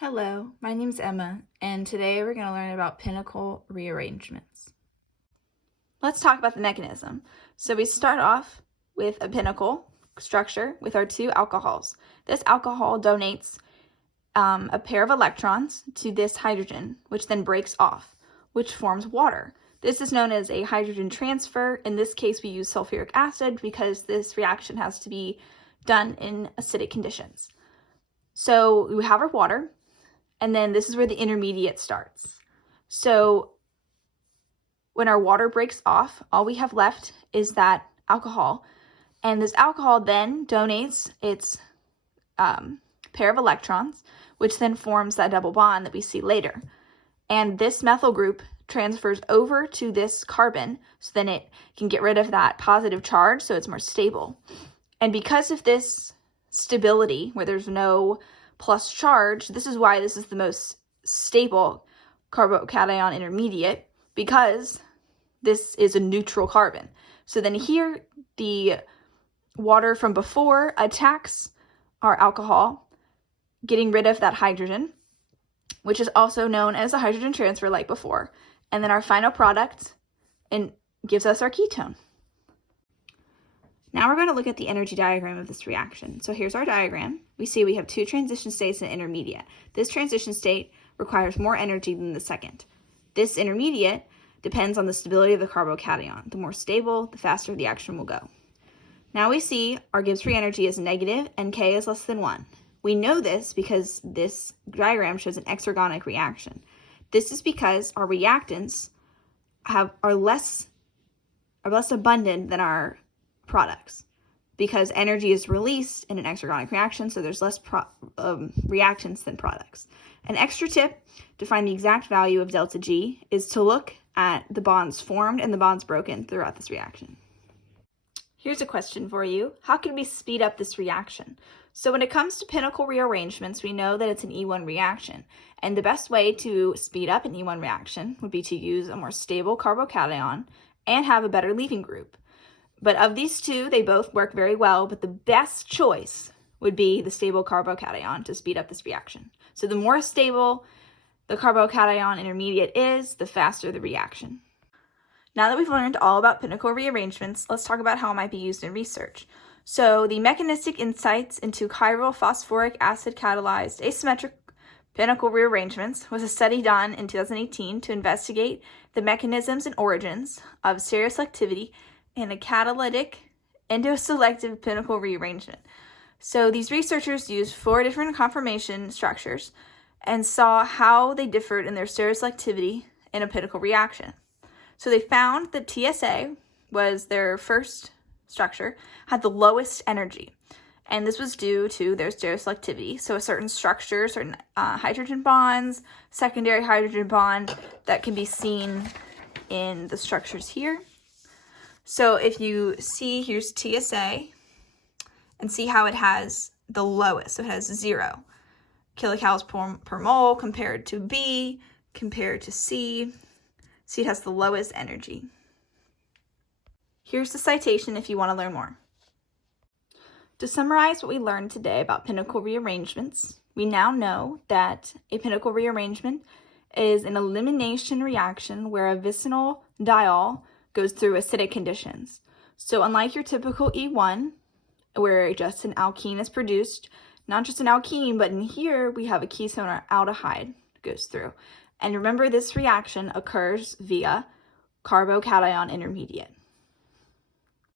Hello, my name's Emma, and today we're going to learn about pinnacle rearrangements. Let's talk about the mechanism. So we start off with a pinnacle structure with our two alcohols. This alcohol donates a pair of electrons to this hydrogen, which then breaks off, which forms water. This is known as a hydrogen transfer. In this case, we use sulfuric acid because this reaction has to be done in acidic conditions. So we have our water, and then this is where the intermediate starts. So when our water breaks off, all we have left is that alcohol. And this alcohol then donates its pair of electrons, which then forms that double bond that we see later. And this methyl group transfers over to this carbon, so then it can get rid of that positive charge, so it's more stable. And because of this stability, where there's no plus charge, this is why this is the most stable carbocation intermediate, because this is a neutral carbon. So then here, the water from before attacks our alcohol, getting rid of that hydrogen, which is also known as a hydrogen transfer like before. And then our final product gives us our ketone. Now we're going to look at the energy diagram of this reaction. So here's our diagram. We see we have two transition states and intermediate. This transition state requires more energy than the second. This intermediate depends on the stability of the carbocation. The more stable, the faster the action will go. Now we see our Gibbs free energy is negative and K is less than 1. We know this because this diagram shows an exergonic reaction. This is because our reactants are less abundant than our products, because energy is released in an exergonic reaction, so there's less reactants than products. An extra tip to find the exact value of delta G is to look at the bonds formed and the bonds broken throughout this reaction. Here's a question for you. How can we speed up this reaction? So when it comes to pinnacle rearrangements, we know that it's an E1 reaction, and the best way to speed up an E1 reaction would be to use a more stable carbocation and have a better leaving group. But of these two, they both work very well, but the best choice would be the stable carbocation to speed up this reaction. So the more stable the carbocation intermediate is, the faster the reaction. Now that we've learned all about pinnacle rearrangements, let's talk about how it might be used in research. So the mechanistic insights into chiral phosphoric acid catalyzed asymmetric pinnacle rearrangements was a study done in 2018 to investigate the mechanisms and origins of stereoselectivity and a catalytic endoselective pinnacle rearrangement. So these researchers used 4 different conformation structures and saw how they differed in their stereoselectivity in a pinnacle reaction. So they found that TSA was their first structure, had the lowest energy. And this was due to their stereoselectivity. So a certain structure, certain hydrogen bonds, secondary hydrogen bond that can be seen in the structures here. So if you see, here's TSA, and see how it has the lowest. So it has 0 kilocalories per mole compared to B, compared to C. See, it has the lowest energy. Here's the citation if you want to learn more. To summarize what we learned today about pinnacle rearrangements, we now know that a pinnacle rearrangement is an elimination reaction where a vicinal diol goes through acidic conditions. So unlike your typical E1, where just an alkene is produced, not just an alkene, but in here we have a ketone or aldehyde goes through. And remember, this reaction occurs via carbocation intermediate.